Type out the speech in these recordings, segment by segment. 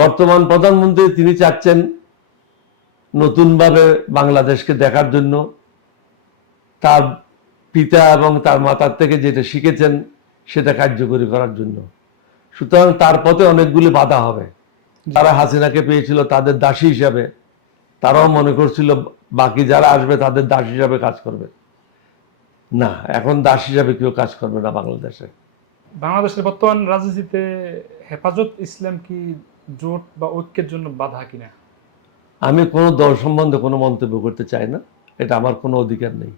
বর্তমান প্রধানমন্ত্রী তিনি চাচ্ছেন নতুনভাবে বাংলাদেশকে দেখার জন্য, তার পিতা এবং তার মাতার থেকে যেটা শিখেছেন সেটা কার্যকরী করার জন্য। সুতরাং তার পথে অনেকগুলি বাধা হবে। যারা হাসিনাকে পেয়েছিল তাদের দাসী হিসাবে, তারাও মনে করছিল বাকি যারা আসবে তাদের দাস হিসাবে কাজ করবে। না, এখন দাস হিসাবে কেউ কাজ করবে না বাংলাদেশে। বাংলাদেশের বর্তমান রাজনীতিতে হেফাজত ইসলাম কি জোট বা ঐক্যের জন্য বাধা কিনা? আমি কোনো দল সম্বন্ধে কোনো মন্তব্য করতে চাই না, এটা আমার কোনো অধিকার নেই।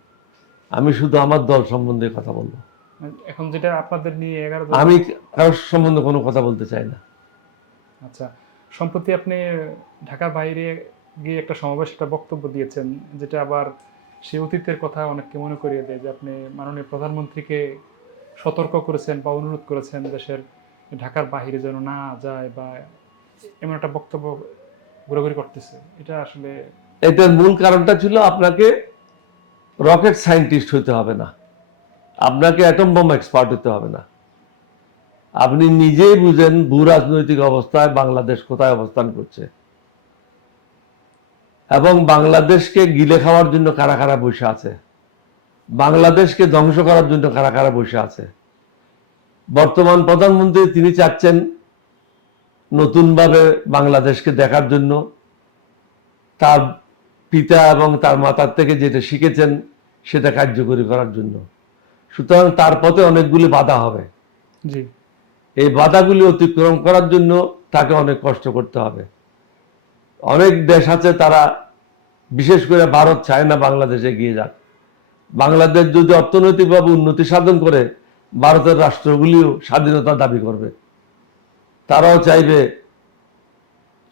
আমি শুধু আমার দল সম্বন্ধে কথা বলবো। এখন যেটা আপনাদের নিয়ে 11 আমি কারোর সম্বন্ধে কোনো কথা বলতে চাই না। আচ্ছা, সম্প্রতি আপনি ঢাকার বাইরে গিয়ে একটা সমাবেশে একটা বক্তব্য দিয়েছেন, যেটা আবার সেই অতীতের কথা অনেককে মনে করিয়ে দেয়, যে আপনি মাননীয় প্রধানমন্ত্রীকে সতর্ক করেছেন বা অনুরোধ করেছেন দেশের ঢাকার বাইরে যেন না যায়, বা এমন একটা বক্তব্য ঘোরাঘুরি করতেছে। এটা আসলে এটার মূল কারণটা ছিল আপনাকে রকেট সায়েন্টিস্ট হতে হবে না, আপনাকে অ্যাটম বোম এক্সপার্ট হতে হবে না। আপনি নিজেই বুঝেন ভূ রাজনৈতিক অবস্থায় বাংলাদেশ কোথায় অবস্থান করছে এবং বাংলাদেশকে গিলে খাওয়ার জন্য কারা কারা বসে আছে, বাংলাদেশকে ধ্বংস করার জন্য কারা কারা বসে আছে। বর্তমান প্রধানমন্ত্রী তিনি চাচ্ছেন নতুনভাবে বাংলাদেশকে দেখার জন্য, তার পিতা এবং তার মাতার থেকে যেটা শিখেছেন সেটা কার্যকরী করার জন্য। সুতরাং তার পথে অনেকগুলি বাধা হবে। জি, এই বাধাগুলি অতিক্রম করার জন্য তাকে অনেক কষ্ট করতে হবে। অনেক দেশ আছে তারা, বিশেষ করে ভারত চায় না বাংলাদেশে এগিয়ে যাক। বাংলাদেশ যদি অর্থনৈতিকভাবে উন্নতি সাধন করে, ভারতের রাষ্ট্রগুলিও স্বাধীনতা দাবি করবে। তারাও চাইবে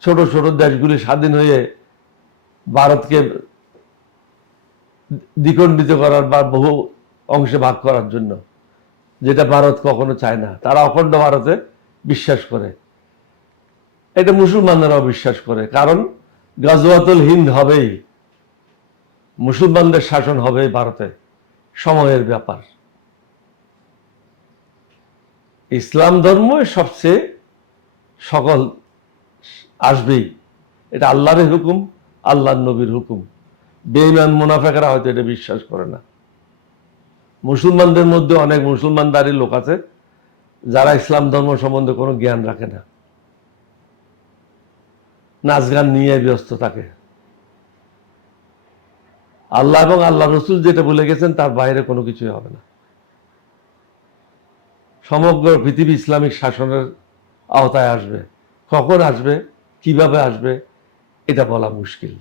ছোট ছোট দেশগুলি স্বাধীন হয়ে ভারতকে দ্বিখণ্ডিত করার বা বহু অংশে ভাগ করার জন্য, যেটা ভারত কখনো চায় না। তারা অখণ্ড ভারতে বিশ্বাস করে, এটা মুসলমানরাও বিশ্বাস করে। কারণ গাজওয়াতুল হিন্দ হবেই, মুসলমানদের শাসন হবে ভারতে, সময়ের ব্যাপার। ইসলাম ধর্ম সবচেয়ে সকল আসবেই, এটা আল্লাহর হুকুম, আল্লাহর নবীর হুকুম। বেঈমান মুনাফিকরা হয়তো এটা বিশ্বাস করে না। মুসলমানদের মধ্যে অনেক মুসলমানদারি লোক আছে যারা ইসলাম ধর্ম সম্বন্ধে কোনো জ্ঞান রাখে না, নাচ গান নিয়ে ব্যস্ত থাকে। আল্লাহ এবং আল্লাহ রসুল যেটা বলে গেছেন তার বাইরে কোনো কিছুই হবে না। সমগ্র পৃথিবী ইসলামিক শাসনের আওতায় আসবে। কখন আসবে, কিভাবে আসবে, এটা বলা মুশকিল।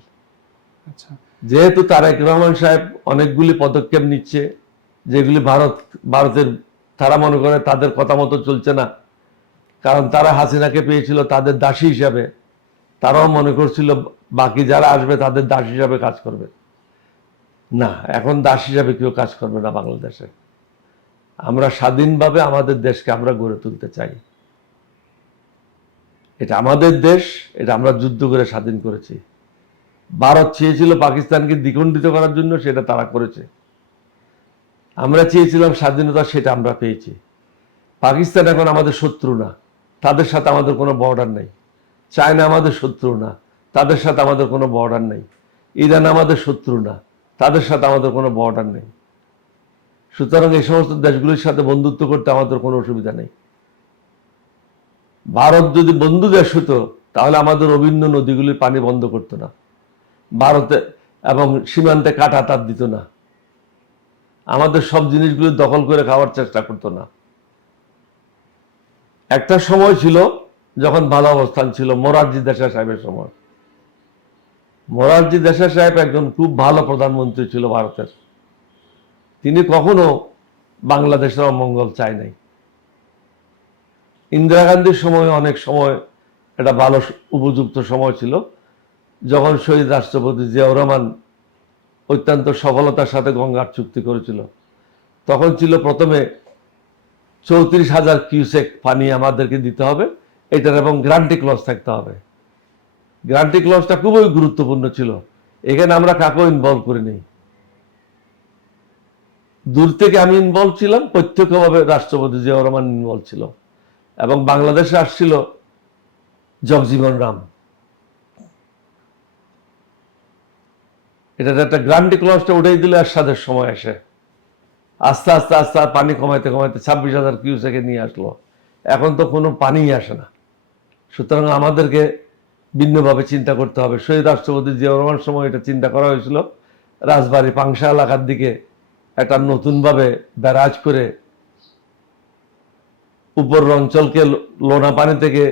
আচ্ছা, যেহেতু তারেক রহমান সাহেব অনেকগুলি পদক্ষেপ নিচ্ছে, যেগুলি ভারতের তারা মনে করে তাদের কথা মতো চলছে না, কারণ তারা হাসিনাকে পেয়েছিল তাদের দাসী হিসাবে, তারাও মনে করছিল বাকি যারা আসবে তাদের দাস হিসাবে কাজ করবে। না, এখন দাস হিসাবে কেউ কাজ করবে না বাংলাদেশে। আমরা স্বাধীনভাবে আমাদের দেশকে আমরা গড়ে তুলতে চাই। এটা আমাদের দেশ, এটা আমরা যুদ্ধ করে স্বাধীন করেছি। ভারত চেয়েছিল পাকিস্তানকে দ্বিখণ্ডিত করার জন্য, সেটা তারা করেছে। আমরা চেয়েছিলাম স্বাধীনতা, সেটা আমরা পেয়েছি। পাকিস্তান এখন আমাদের শত্রু না, তাদের সাথে আমাদের কোনো বর্ডার নেই। চায়না আমাদের শত্রু না, তাদের সাথে আমাদের কোনো বর্ডার নেই। ইরান আমাদের শত্রু না, তাদের সাথে আমাদের কোনো বর্ডার নেই। সুতরাং এই সমস্ত দেশগুলির সাথে বন্ধুত্ব করতে আমাদের কোনো অসুবিধা নেই। ভারত যদি বন্ধু দেশ হতো তাহলে আমাদের অভিন্ন নদীগুলির পানি বন্ধ করতো না, ভারতে এবং সীমান্তে কাটা তার দিত না, আমাদের সব জিনিসগুলি দখল করে খাওয়ার চেষ্টা করতো না। একটা সময় ছিল যখন ভালো অবস্থান ছিল, মোরারজি দেশাই সাহেবের সময়। মোরারজি দেশাই সাহেব একজন খুব ভালো প্রধানমন্ত্রী ছিল ভারতের। তিনি কখনো বাংলাদেশের অমঙ্গল চায় নাই। ইন্দিরা গান্ধীর সময় অনেক সময় এটা ভালো উপযুক্ত সময় ছিল, যখন শহীদ রাষ্ট্রপতি জিয়াউর রহমান অত্যন্ত সফলতার সাথে গঙ্গার চুক্তি করেছিল। তখন ছিল প্রথমে 34,000 কিউসেক পানি আমাদেরকে দিতে হবে এটার, এবং গ্যারান্টি ক্লজ থাকতে হবে। গ্যারান্টি ক্লজটা খুবই গুরুত্বপূর্ণ ছিল। এখানে আমরা কাকেও ইনভলভ করি নেই। দূর থেকে আমি ইনভলভ ছিলাম, প্রত্যক্ষভাবে রাষ্ট্রপতি জিয়াউর রহমান ইনভলভ ছিল। এবং বাংলাদেশে আসছিল জগজীবন রাম। এটা একটা গ্রান্টি ক্লজটা উঠাই দিলে এরশাদের সময় আসে, আস্তে আস্তে আস্তে পানি কমাইতে কমাইতে 26,000 কিউসেকে নিয়ে আসলো। এখন তো কোনো পানিই আসে না। সুতরাং আমাদেরকে ভিন্নভাবে চিন্তা করতে হবে। শহীদ রাষ্ট্রপতি জিয়াউর রহমান সময় এটা চিন্তা করা হয়েছিল, রাজবাড়ী পাংশা এলাকার দিকে একটা নতুনভাবে ব্যারাজ করে উপর অঞ্চলকে লোনা পানি থেকে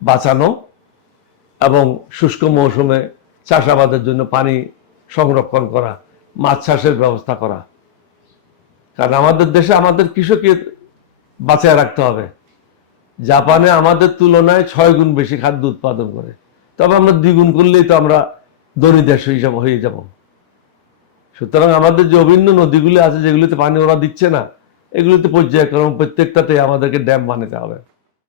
বাঁচানো এবং শুষ্ক মৌসুমে চাষাবাদের জন্য পানি সংরক্ষণ করা, মাছ চাষের ব্যবস্থা করা। কারণ আমাদের দেশে আমাদের কৃষককে বাঁচায় রাখতে হবে। জাপানে আমাদের তুলনায় 6 গুণ বেশি খাদ্য উৎপাদন করে, তবে আমরা 2 গুণ করলেই তো আমরা ধনী দেশ হিসাবে হয়ে যাব। সুতরাং আমাদের যে অভিন্ন নদীগুলি আছে, যেগুলিতে পানি ওরা দিচ্ছে না, এগুলিতে পর্যায়ক্রমে প্রত্যেকটাতে আমাদেরকে ড্যাম বানাতে হবে।